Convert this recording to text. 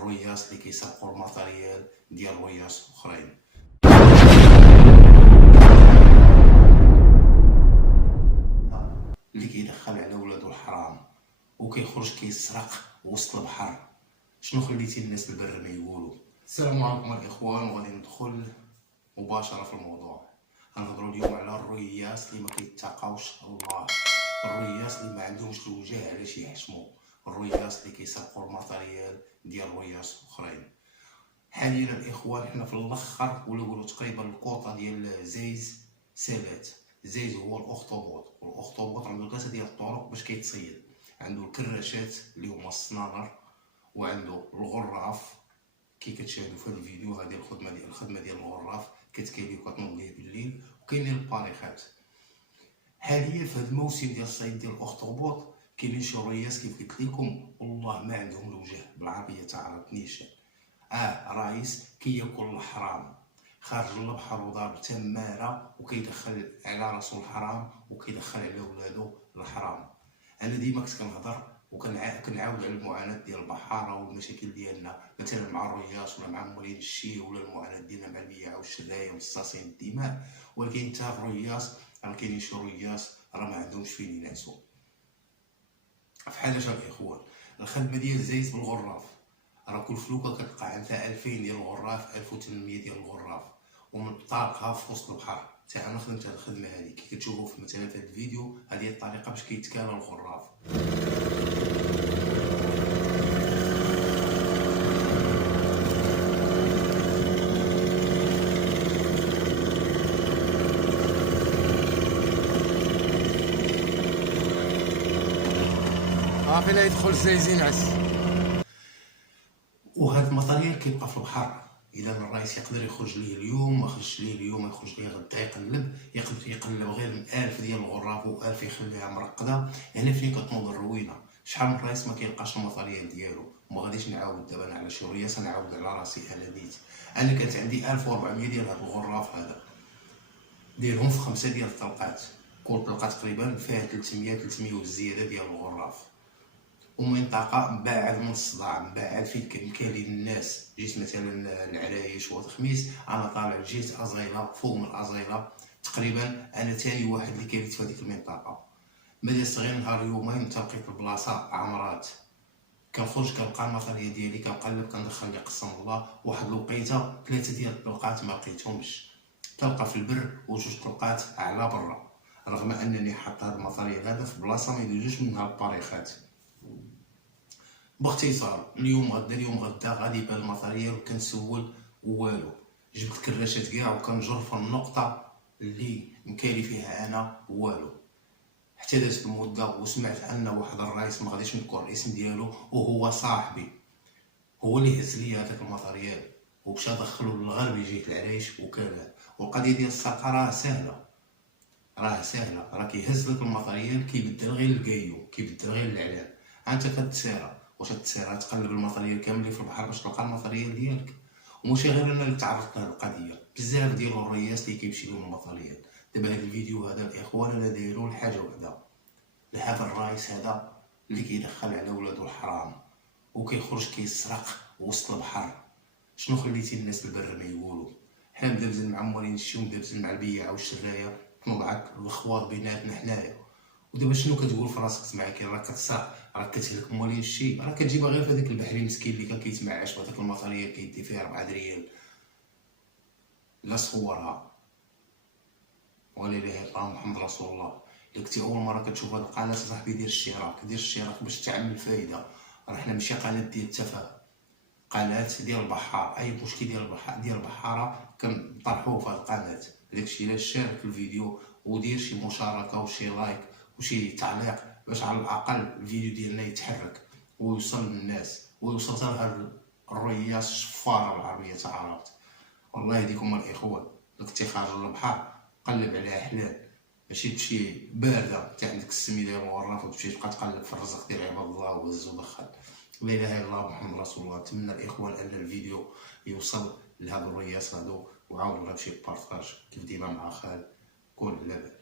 الروياس اللي كيسرقوا الماتريال ديال روياس اخرين. اللي كيدخل على ولادو الحرام وكيخرج كيسرق وسط البحر. شنو خليتي الناس البر ما يقولوا؟ السلام عليكم الاخوان، وغادي ندخل مباشره في الموضوع. غنهضروا اليوم على الروياس اللي ما كيتقاوش الله، الروياس اللي ما عندهمش الوجه علاش يحشموا، الروياس اللي كيسرقوا الماتريال ديال روياس اخرين. حاليا الاخوان حنا في الاخر ولا نقولوا تقريبا الكوطه ديال زايز سالات. زايز هو الاخطبوط، والاخطبوط عنده ثلاثه ديال الطرق باش كيتصيد. عنده الكراشات اللي هما الصنانر، وعنده الغراف كي كتشاهدوا في هذا الفيديو. هذه الخدمه ديال الغراف كتكالي وكتنوض ليه بالليل. وكاينين الباريخات. حاليا في هذا الموسم ديال الصيد ديال الاخطبوط كاينين شي رياس كيف قلت لكم والله ما عندهم الوجه، بالعربيه تعرفنيش. رايس كياكل الحرام، خارج للبحر وضارب تماره وكيدخل على راسو الحرام وكيدخل على ولادو الحرام. انا ديما كنت كنهضر وكنعاود على المعاناه ديال البحاره والمشاكل ديالنا مثلا مع الرياس ولا مع مولين الشي، ولا المعاناه ديالنا مع البياع والشرايه ومصاصين الدماء. ولكن انت في الرياس راه كاينين شي رياس راه ما عندهمش فين ينعسوا. فحال اش الاخوان الخدمه ديال زايز بالغراف، راه كل فلوكه كتلقى عندها 2000 ديال الغراف، 1800 ديال الغراف، ومن طارقها في وسط البحر. حتى انا خدمت هذه الخدمه هذه كي كتشوفوا في مثلا في هذا الفيديو. هذه الطريقه باش كيتكالى الغراف. فين يدخل زايزين عس. وهذا الماتريال كيبقى في البحر. اذا الرئيس يقدر يخرج ليه اليوم، ما خرجش ليه اليوم يخرج ليه غدا يقلب. يقدر يقلب غير من 1000 ديال الغراف و1000 يخليها مرقده. يعني فين كتنوض الروينه. شحال من رئيس ما كيلقاش الماتريال ديالو. وما غاديش نعاود دابا انا على شي رياس، نعاود على راسي انا نيت. انا كانت عندي 1400 ديال هذا الغراف هذا، ديرهم في 5 ديال الطلقات. كل طلقه تقريبا فيها 300 والزياده ديال الغراف. ومنطقه مبعد من الصداع، مبعد فين كاينين الناس. جيت مثلا العرايش والخميس، انا طالع جيت ازيله، فوق من ازيله تقريبا انا ثاني واحد اللي كاين في هذيك المنطقه. مادي صغير نهار يومين تلقيت البلاصه عمرات. كنخرج كنلقى الماتريال ديالي كنقلب كندخل لي قسم الله. واحد الوقيته 3 ديال الطلقات ما لقيتهمش. تلقى في البر وجوج طلقات على برا، رغم انني حاط هذا الماتريال هذا في بلاصه ما يدوزوش منها الباريخات. باختصار اليوم غدا غادي يبان الماتريال. كنسول والو، جبت كراشات كاع وكنجر في النقطه اللي مكالي فيها انا والو. حتى دازت المده وسمعت ان واحد الرئيس ما غاديش نذكر الاسم ديالو، وهو صاحبي، هو اللي هز لي هذاك الماتريال ومشى دخلو للغرب جهه العرايش وكاله. والقضيه ديال السرقه راه سهله، راه كيهز لك الماتريال كيبدل غير الكايو، كيبدل غير الاعلام. انت كتسير واش تسير تقلب الماتريال كامل اللي في البحر باش تلقى الماتريال ديالك. وماشي غير انا اللي تعرضت لهاد القضيه، بزاف ديال الرياس اللي كيمشي لهم الماتريال. دابا هاد الفيديو هذا الاخوان انا دايرو لحاجه وحده، لهذا الرئيس هذا اللي كيدخل على ولادو الحرام وكيخرج كيسرق وسط البحر. شنو خليتي الناس البر ما يقولوا؟ حنا مدابزين مع مولين الشي ومدابزين مع البياع والشرايه، تنوضعك الخواض بيناتنا حنايا. ودابا شنو كتقول في راسك سمعك؟ راك كتسرق، راك كتهلك مولين الشي، راك كتجيبها غير في هذاك البحري مسكين اللي كان كيتمعش بهذاك الماتريال كيدي فيه 4 ريال. لا صورها ولا اله الا الله محمد رسول الله. الا كنتي اول مره كتشوف هذه القناه صاحبي دير الاشتراك باش تعمل فايده. راه حنا ماشي قناه ديال التفاهه، قناه ديال البحار. اي مشكل ديال البحاره كنطرحوه في هذه القناه. داكشي علاش شارك الفيديو ودير شي مشاركه وشي لايك وشي تعليق باش على الاقل الفيديو ديالنا يتحرك ويوصل للناس ويوصل حتى لهاد الرياس الشفاره بالعربيه تعرفت. والله يهديكم الاخوان. الا كنتي خارج للبحر قلب عليها حلال، ماشي تمشي بارده حتى عندك السمي ديال الغراف وتمشي تبقى تقلب في الرزق ديال عباد الله وهز ودخل. لا اله الا الله محمد رسول الله. نتمنى الاخوان ان الفيديو يوصل لهاد الرياس هادو، وعاودوا غير شي بارطاج كيف ديما مع خالد. كون على بالك.